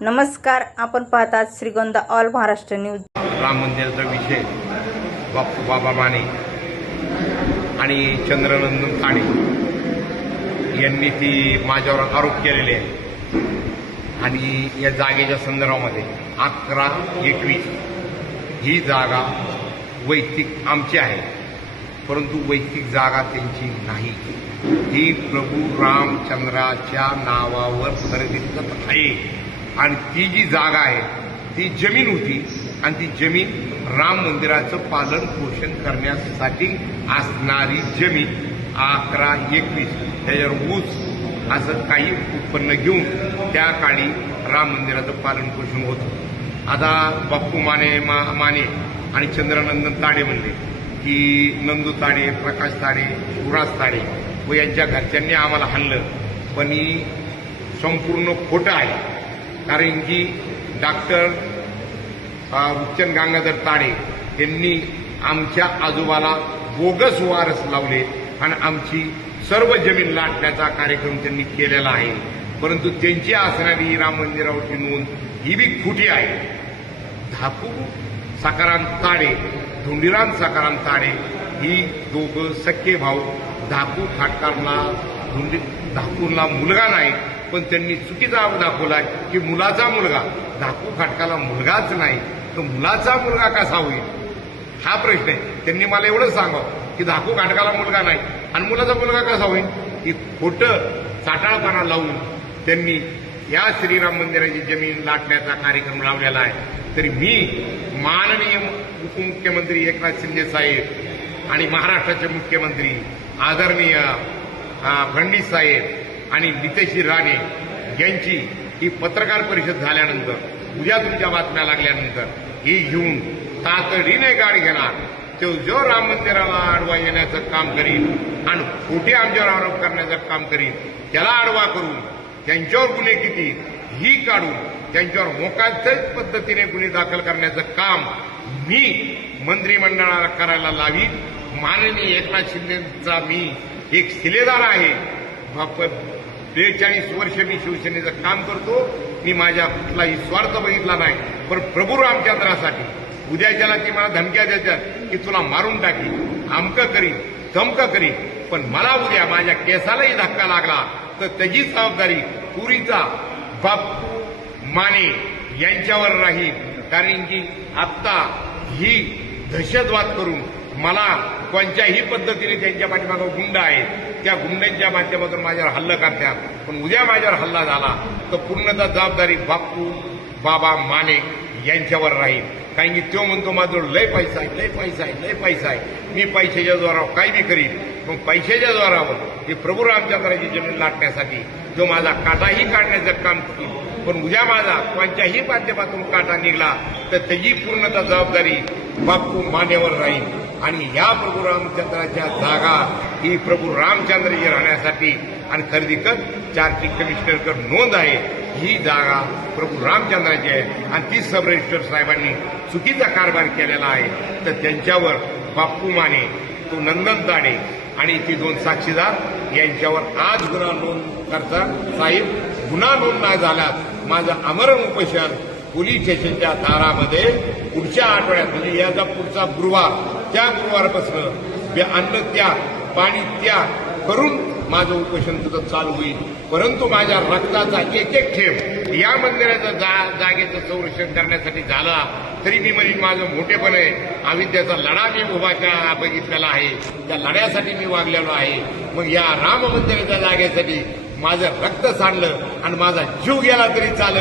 नमस्कार आपण पाहतात श्रीगोंदा ऑल महाराष्ट्र न्यूज. राम मंदिराचा विषय बापू बाबा माने आणि चंद्रनंदन काणे यांनी ती माझ्यावर आरोप केलेले आहे आणि या जागेच्या संदर्भामध्ये अकरा एकवीस ही जागा वैयक्तिक आमची आहे परंतु वैयक्तिक जागा त्यांची नाही. ही प्रभू रामचंद्राच्या नावावर खरेदी करत आहे. आणि ती जी जागा आहे ती जमीन होती आणि ती जमीन राम मंदिराचं पालन पोषण करण्यासाठी असणारी जमीन अकरा एकवीस त्याच्यावर ऊस असं काही उत्पन्न घेऊन त्या काळी राम मंदिराचं पालन पोषण होतं आता बाप्पू माने मा माने आणि चंद्रनंदन ताडे म्हणले की नंदू ताडे प्रकाश ताडे शिवराज ताडे व यांच्या घरच्यांनी आम्हाला हल्लं पण ही संपूर्ण खोटं आहे. कारण की डॉक्टर रुचन गंगाधर ताडे यांनी आमच्या आजोबाला बोगस वारस लावले आणि आमची सर्व जमीन लाटण्याचा कार्यक्रम त्यांनी केलेला आहे. परंतु त्यांची असणारी राम मंदिरावरची नोंद ही बी खोटी आहे. धाकू सकाराम ताडे धुंडीराम सकाराम ताडे ही दोघं सख्खे भाऊ धाकू खाटकारला धोंडी धाकूला मुलगा नाही पण त्यांनी चुकीचा दाखवलाय की मुलाचा मुलगा धाकू फाटकाला मुलगाच नाही तर मुलाचा मुलगा कसा होईल? हा प्रश्न आहे. त्यांनी मला एवढंच सांगावं की धाकू घाटकाला मुलगा नाही आणि मुलाचा मुलगा कसा होईल? की खोटं चाटाळपणा लावून त्यांनी या श्रीराम मंदिराची जमीन लाटण्याचा कार्यक्रम लावलेला आहे. तरी मी माननीय उपमुख्यमंत्री एकनाथ शिंदे साहेब आणि महाराष्ट्राचे मुख्यमंत्री आदरणीय फडणवीस साहेब आणि नितेशी राणे यांची ही पत्रकार परिषद झाल्यानंतर उद्या तुमच्या बातम्या लागल्यानंतर ही घेऊन तातडीने गाड घेणार. तो जो राम मंदिराला आडवा येण्याचं काम करीन आणि खोटे आमच्यावर आरोप करण्याचं काम करीन त्याला आडवा करून त्यांच्यावर गुन्हे किती ही काढून त्यांच्यावर मोकाच्याच पद्धतीने गुन्हे दाखल करण्याचं काम मी मंत्रिमंडळाला करायला लावी माननीय एकनाथ शिंदेचा मी एक शिलेदार आहे. बेचाळीस वर्ष मी शिवसेनेचं काम करतो. मी माझ्या कुठलाही स्वार्थ बघितला नाही. पण प्रभू रामचंद्रासाठी उद्याच्याला ती मला धमक्या देतात की तुला मारून टाकी आमकं करीन धमकं करीन. पण मला उद्या माझ्या केसालाही धक्का लागला तर त्याची जबाबदारी पुरीचा बापू माने यांच्यावर राहील. कारण की आत्ता ही दहशतवाद करून मला कोणत्याही पद्धतीने त्यांच्या पाठीमागं गुंड आहेत. त्या गुंडांच्या माध्यमातून माझ्यावर हल्ला करतात. पण उद्या माझ्यावर हल्ला झाला तर पूर्णतः जबाबदारी बापू बाबा माने यांच्यावर राहील. कारण की तो म्हणतो माझं लय पैसा आहे लय पैसा आहे लय पैसा आहे. मी पैशाच्या जोरावर काही बी करीन. मग पैशाच्या जोरावर हे प्रभू रामचंद्राची जमीन लाटण्यासाठी जो माझा काटाही काढण्याचं काम करतो. पण उद्या माझा कोणत्याही माध्यमातून काटा निघला तर त्याची पूर्णतः जबाबदारी बापू मानेवर राहील. आणि या प्रभू रामचंद्राच्या जागा ही प्रभू रामचंद्रजी राहण्यासाठी आणि खरेदी कर चारची कमिशनरकर नोंद आहे. ही जागा प्रभू रामचंद्राची आहे. आणि ती सब रजिस्टर साहेबांनी चुकीचा कारभार केलेला आहे. तर त्यांच्यावर बाप्पू माने तो नंदन ताडे आणि ती दोन साक्षीदार यांच्यावर आज गुन्हा नोंद करता साहेब गुन्हा नोंद नाही झाल्यास माझं अमरण उपोषण पोलीस स्टेशनच्या दारामध्ये पुढच्या आठवड्यात म्हणजे याचा पुढचा गुरुवार त्या गुरुवारपासून अन्न त्याग पाणी त्याग करून माझं उपोषण तुझं चालू होईल. परंतु माझ्या रक्ताचा एक एक ठेव या मंदिराचं जा जागेचं संरक्षण करण्यासाठी झाला तरी मी म्हणजे माझं मोठेपण आहे. अविद्याचा लढा मी उभा बघितलेला आहे. त्या लढ्यासाठी मी वागलेलो आहे. मग या राम मंदिराच्या जागेसाठी माझं रक्त सांडलं आणि माझा जीव गेला तरी चालत